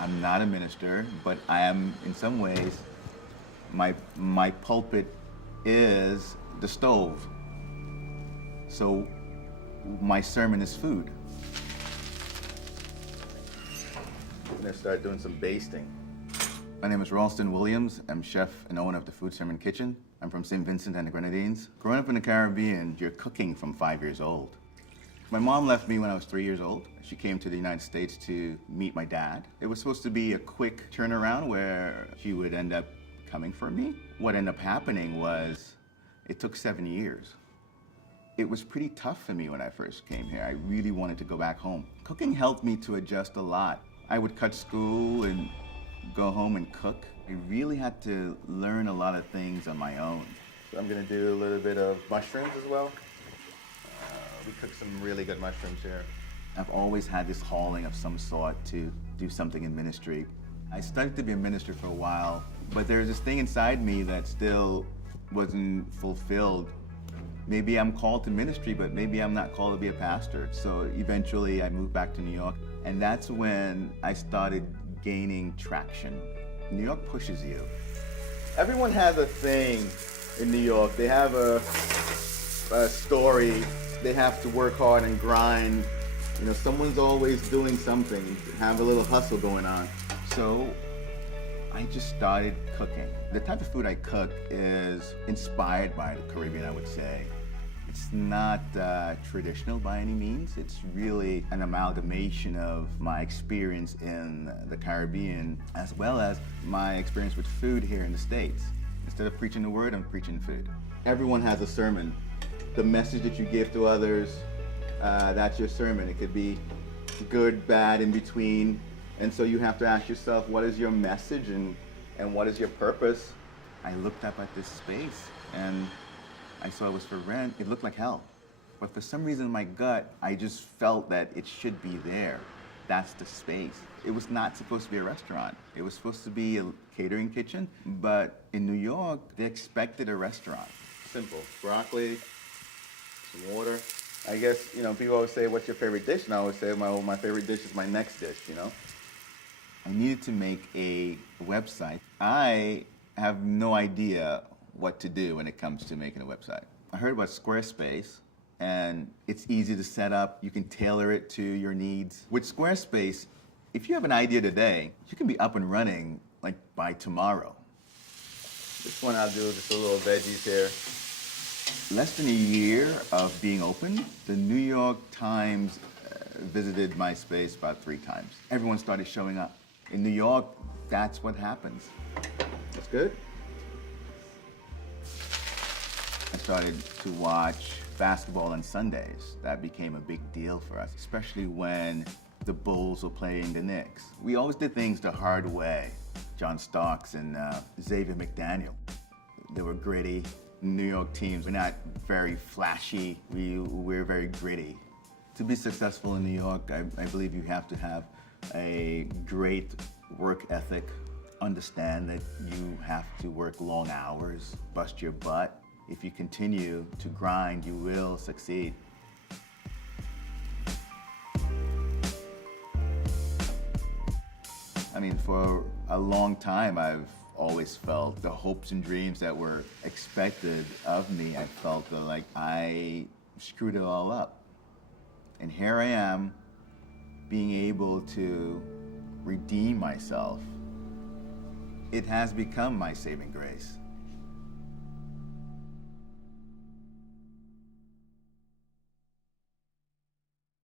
I'm not a minister, but I am, in some ways, my pulpit is the stove. So my sermon is food. I'm gonna start doing some basting. My name is Rawlston Williams. I'm chef and owner of the Food Sermon Kitchen. I'm from St. Vincent and the Grenadines. Growing up in the Caribbean, you're cooking from 5 years old. My mom left me when I was 3 years old. She came to the United States to meet my dad. It was supposed to be a quick turnaround where she would end up coming for me. What ended up happening was it took 7 years. It was pretty tough for me when I first came here. I really wanted to go back home. Cooking helped me to adjust a lot. I would cut school and go home and cook. I really had to learn a lot of things on my own. So I'm gonna do a little bit of mushrooms as well. We cook some really good mushrooms here. I've always had this calling of some sort to do something in ministry. I studied to be a minister for a while, but there's this thing inside me that still wasn't fulfilled. Maybe I'm called to ministry, but maybe I'm not called to be a pastor. So eventually I moved back to New York, and that's when I started gaining traction. New York pushes you. Everyone has a thing in New York. They have a story. They have to work hard and grind. You know, someone's always doing something, have a little hustle going on. So I just started cooking. The type of food I cook is inspired by the Caribbean, I would say. It's not traditional by any means. It's really an amalgamation of my experience in the Caribbean as well as my experience with food here in the States. Instead of preaching the word, I'm preaching food. Everyone has a sermon. The message that you give to others, that's your sermon. It could be good, bad, in between. And so you have to ask yourself, what is your message and what is your purpose? I looked up at this space and I saw it was for rent. It looked like hell. But for some reason in my gut, I just felt that it should be there. That's the space. It was not supposed to be a restaurant. It was supposed to be a catering kitchen. But in New York, they expected a restaurant. Simple. Broccoli, some water. I guess, you know, people always say, what's your favorite dish? And I always say, my favorite dish is my next dish, you know? I needed to make a website. I have no idea what to do when it comes to making a website. I heard about Squarespace, and it's easy to set up. You can tailor it to your needs. With Squarespace, if you have an idea today, you can be up and running like by tomorrow. This one I'll do just a little veggies here. Less than a year of being open, the New York Times visited my space about 3 times. Everyone started showing up. In New York, that's what happens. That's good. I started to watch basketball on Sundays. That became a big deal for us, especially when the Bulls were playing the Knicks. We always did things the hard way. John Starks and Xavier McDaniel. They were gritty. New York teams were not very flashy. We're very gritty. To be successful in New York, I believe you have to have a great work ethic, understand that you have to work long hours, bust your butt. If you continue to grind, you will succeed. I mean, for a long time, I've always felt the hopes and dreams that were expected of me. I felt like I screwed it all up. And here I am, being able to redeem myself. It has become my saving grace.